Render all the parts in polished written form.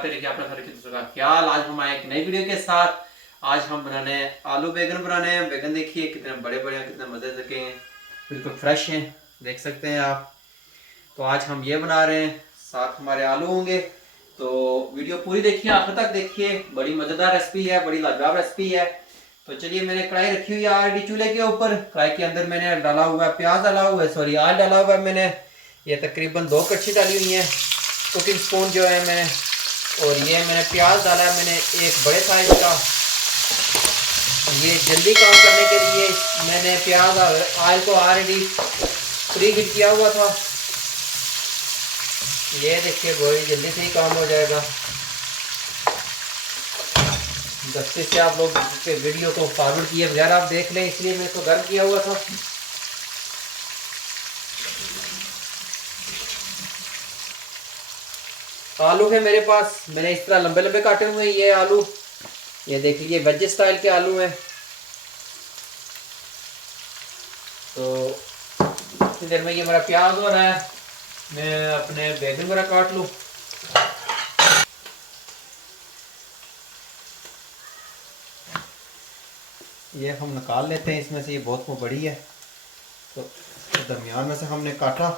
आते रहिए अपना हर दूसरों का ख्याल। आज हम आए एक नई वीडियो के साथ। आज हम बनाने आलू बैगन बनाने हैं। बैगन देखिए कितने बड़े बड़े हैं, कितने मजे के हैं, बिल्कुल फ्रेश हैं, देख सकते हैं आप। तो आज हम ये बना रहे हैं, साथ हमारे आलू होंगे। तो वीडियो पूरी देखिए, आखिर तक देखिए, बड़ी मजेदार रेसिपी है, बड़ी लाजवाब रेसिपी है। तो चलिए, मैंने कढ़ाई रखी हुई है ऑलरेडी चूल्हे के ऊपर। कढ़ाई के अंदर मैंने डाला हुआ है प्याज, डाला हुआ है सॉरी आयल डाला हुआ है मैंने। ये तकरीबन 2 कड़छी डाली हुई है, कुकिंग स्पून जो है मैंने। और ये मैंने प्याज डाला है मैंने एक बड़े साइज का। ये जल्दी काम करने के लिए मैंने प्याज ऑयल को ऑलरेडी प्री हीट किया हुआ था। ये देखिए बड़ी जल्दी से ही काम हो जाएगा। गलती से आप लोग के वीडियो को फॉरवर्ड किए बगैर आप देख लें, इसलिए मैं इसको गर्म किया हुआ था। आलू है मेरे पास, मैंने इस तरह लंबे लंबे काटे हुए हैं ये आलू। ये देख लीजिए वेज स्टाइल के आलू हैं। तो इतनी देर में ये मेरा प्याज हो रहा है, मैं अपने बैगन वगैरह काट लूँ। ये हम निकाल लेते हैं इसमें से, ये बहुत बड़ी है। तो दरमियान में से हमने काटा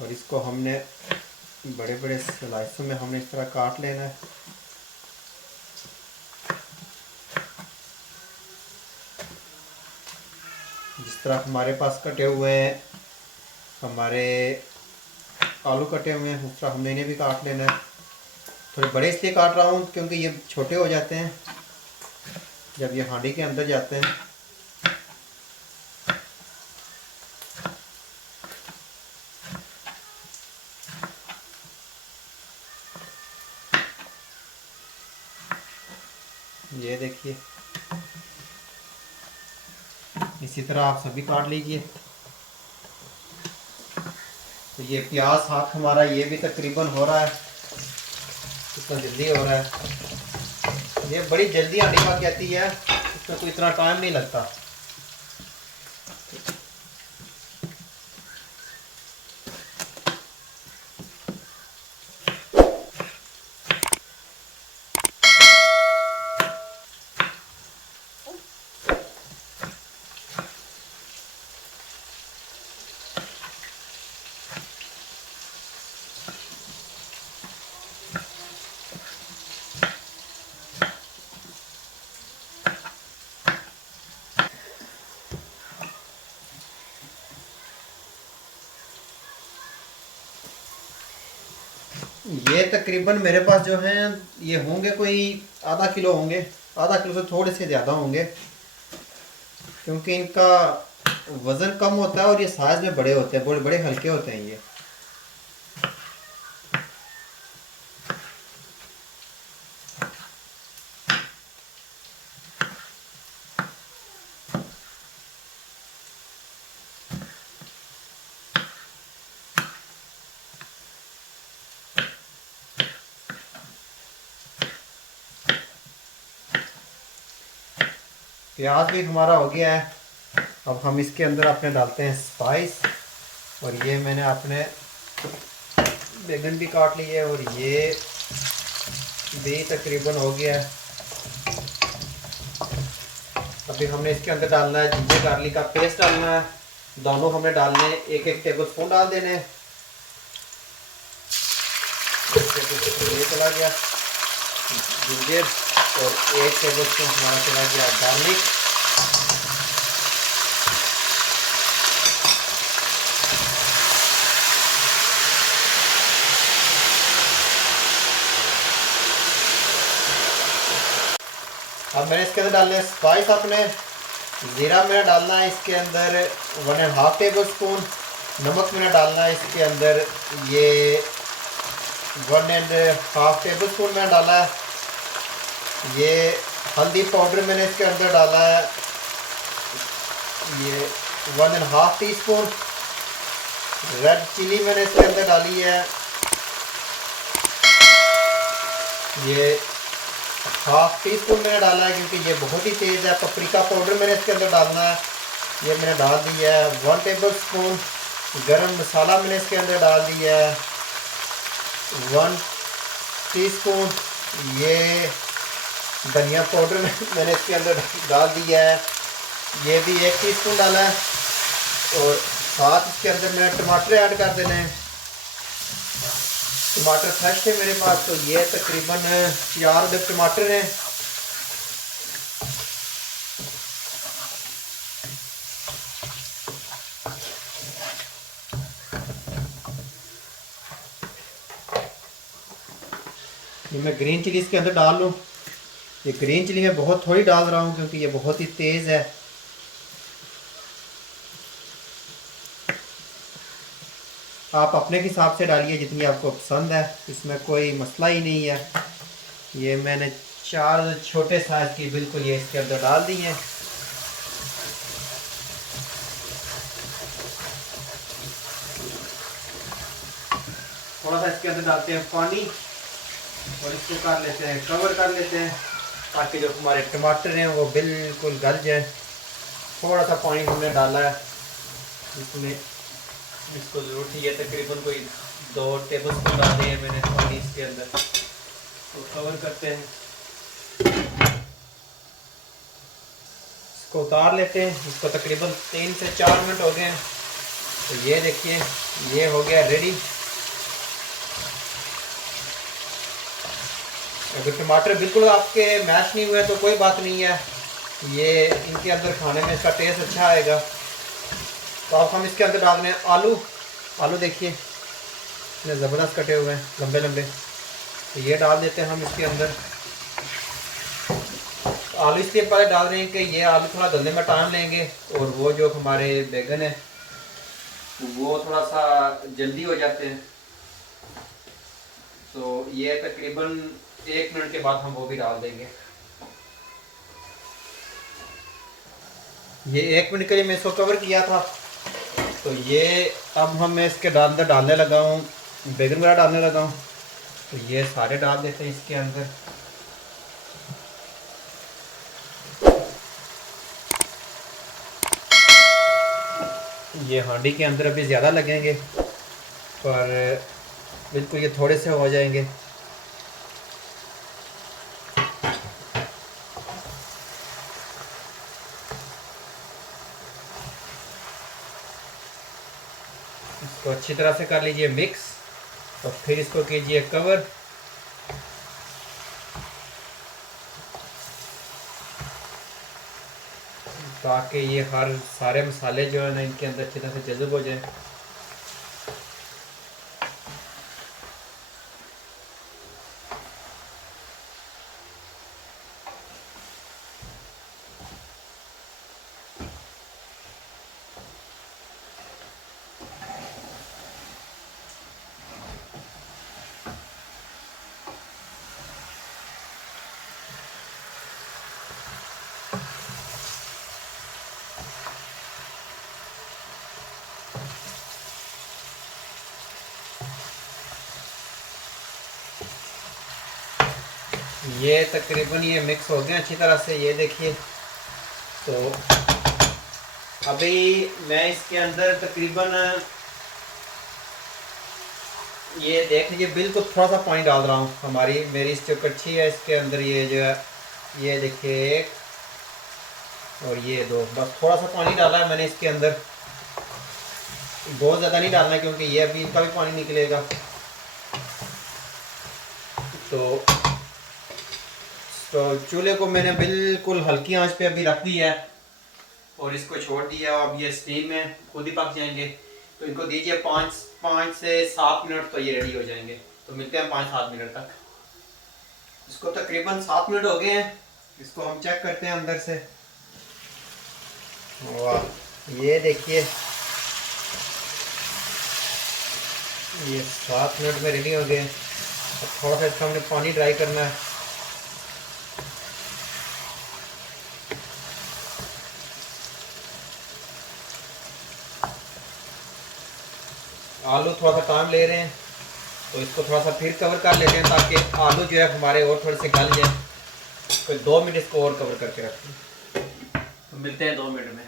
और इसको हमने बड़े बड़े स्लाइसों में हमने इस तरह काट लेना है। जिस तरह हमारे पास कटे हुए हैं, हमारे आलू कटे हुए हैं, उस तरह हमने इन्हें भी काट लेना है। थोड़े बड़े इसलिए काट रहा हूँ क्योंकि ये छोटे हो जाते हैं जब ये हांडी के अंदर जाते हैं। ये देखिए, इसी तरह आप सभी काट लीजिए। तो ये प्याज साथ हमारा ये भी तकरीबन हो रहा है, कितना जल्दी हो रहा है। ये बड़ी जल्दी हांडी पक जाती है, इसमें कोई इतना टाइम नहीं लगता। ये तकरीबन मेरे पास जो हैं ये होंगे कोई आधा किलो होंगे, आधा किलो से थोड़े से ज़्यादा होंगे, क्योंकि इनका वज़न कम होता है और ये साइज़ में बड़े होते हैं, बड़े बड़े हल्के होते हैं ये। प्याज भी हमारा हो गया है। अब हम इसके अंदर अपने डालते हैं स्पाइस। और ये मैंने अपने बैगन भी काट लिए और ये भी तकरीबन हो गया है। अभी हमने इसके अंदर डालना है जिंजर गार्लिक का पेस्ट डालना है। दोनों हमने डालने, एक एक टेबल स्पून डाल देने। ये चला गया जिंजर और 1 टेबल स्पून हमारा चला गया गार्लिक। अब मैंने इसके अंदर डालने स्पाइस अपने। ज़ीरा मैंने डालना है इसके अंदर 1.5 टेबल स्पून। नमक मैंने डालना है इसके अंदर ये 1.5 टेबल स्पून मैंने डाला है। ये हल्दी पाउडर मैंने इसके अंदर डाला है ये 1.5 टीस्पून। रेड चिली मैंने इसके अंदर डाली है ये 1/2 टीस्पून मैंने डाला है, क्योंकि ये बहुत ही तेज़ है। पपरिका पाउडर मैंने इसके अंदर डालना है, ये मैंने डाल दिया है 1 टेबल स्पून। गरम मसाला मैंने इसके अंदर डाल दिया है 1 टीस्पून ये धनिया पाउडर मैंने इसके अंदर डाल दिया है, ये भी 1 टीस्पून डाला है। और साथ इसके अंदर मैंने टमाटर ऐड कर देने हैं। टमाटर फ्रेश थे मेरे पास, तो ये तकरीबन 4 अदद टमाटर हैं। ये मैं ग्रीन चिली इसके अंदर डाल लूँ। ये ग्रीन चिली मैं बहुत थोड़ी डाल रहा हूँ क्योंकि ये बहुत ही तेज़ है। आप अपने हिसाब से डालिए जितनी आपको पसंद है, इसमें कोई मसला ही नहीं है। ये मैंने 4 छोटे साइज़ की बिल्कुल ये इसके अंदर डाल दी हैं। थोड़ा सा इसके अंदर डालते हैं पानी और इसको कर लेते हैं, कवर कर लेते हैं ताकि जो हमारे टमाटर हैं वो बिल्कुल गल जाए। थोड़ा सा पानी हमने डाला है इसमें, इसको ज़रूर चाहिए तकरीबन कोई 2 टेबल स्पून डाले हैं मैंने पानी इसके अंदर। तो कवर करते हैं, इसको उतार लेते हैं। इसको तकरीबन 3 से 4 मिनट हो गए हैं। तो ये देखिए ये हो गया रेडी। अगर टमाटर बिल्कुल आपके मैश नहीं हुए तो कोई बात नहीं है, ये इनके अंदर खाने में इसका टेस्ट अच्छा आएगा। तो अब हम इसके अंदर डाल रहे हैं आलू। आलू देखिए इतने ज़बरदस्त कटे हुए हैं, लंबे लंबे। तो ये डाल देते हैं हम इसके अंदर। आलू इसलिए पहले डाल रहे हैं कि ये आलू थोड़ा गलने में टाइम लेंगे और वो जो हमारे बैगन है वो थोड़ा सा जल्दी हो जाते हैं। तो ये तकरीबन 1 मिनट के बाद हम वो भी डाल देंगे। ये 1 मिनट के लिए मैं इसको कवर किया था। तो ये अब हम मैं इसके अंदर डालने लगा हूँ, बैगन वगैरह डालने लगा हूँ। तो ये सारे डाल देते हैं इसके अंदर। ये हांडी के अंदर अभी ज़्यादा लगेंगे पर बिल्कुल ये थोड़े से हो जाएंगे। इसको अच्छी तरह से कर लीजिए मिक्स और फिर इसको कीजिए कवर। ताकि ये हर सारे मसाले जो है ना इनके अंदर अच्छी तरह से जज़ब हो जाए। ये तकरीबन ये मिक्स हो गया अच्छी तरह से, ये देखिए। तो अभी मैं इसके अंदर तकरीबन ये देख लीजिए बिल्कुल थोड़ा सा पानी डाल रहा हूँ। हमारी मेरी जो कच्ची है इसके अंदर ये जो है ये देखिए 1 और ये 2, बस थोड़ा सा पानी डाला है मैंने इसके अंदर। बहुत ज़्यादा नहीं डालना क्योंकि ये अभी इनका भी पानी निकलेगा। तो चूल्हे को मैंने बिल्कुल हल्की आंच पे अभी रख दिया है और इसको छोड़ दिया। अब ये स्टीम में खुद ही पक जाएंगे। तो इनको दीजिए 5 से 7 मिनट, तो ये रेडी हो जाएंगे। तो मिलते हैं 5-7 मिनट तक। इसको तकरीबन 7 मिनट हो गए हैं। इसको हम चेक करते हैं अंदर से। वाह, ये देखिए ये 7 मिनट में रेडी हो गए। अब थोड़ा सा इसका हमने पानी ड्राई करना है। आलू थोड़ा सा टाइम ले रहे हैं तो इसको थोड़ा सा फिर कवर कर लेते हैं ताकि आलू जो है हमारे और थोड़े से गल जाए। फिर 2 मिनट इसको और कवर करके रखते हैं। तो मिलते हैं 2 मिनट में।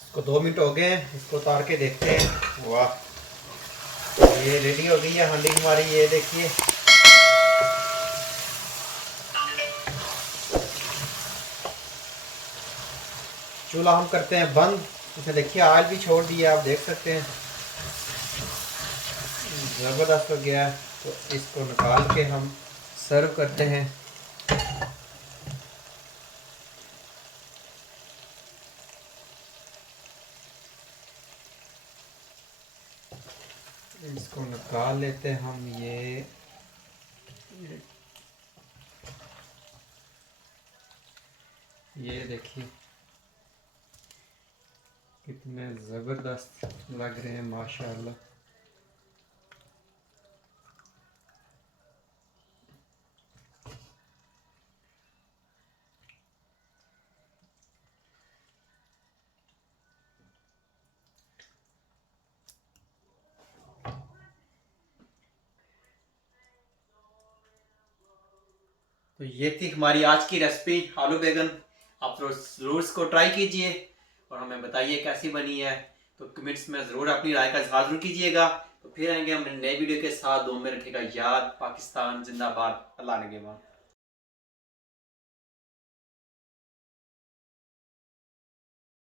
इसको 2 मिनट हो गए हैं, इसको उतार के देखते हैं। वाह, ये रेडी हो गई है हांडी हमारी, ये देखिए। चूल्हा हम करते हैं बंद। इसे देखिए ऑयल भी छोड़ दिया, आप देख सकते हैं ज़बरदस्त हो गया है। तो इसको निकाल के हम सर्व करते हैं। इसको निकाल लेते हैं हम। ये देखिए कितने ज़बरदस्त लग रहे हैं माशाल्लाह। तो ये थी हमारी आज की रेसिपी आलू बैगन। आप ज़रूर इसको ट्राई कीजिए और हमें बताइए कैसी बनी है। तो कमेंट्स में ज़रूर अपनी राय का इजहार जरूर कीजिएगा। तो फिर आएंगे हम नए वीडियो के साथ। दो में रखेगा याद। पाकिस्तान जिंदाबाद। अल्लाह ने के बाद।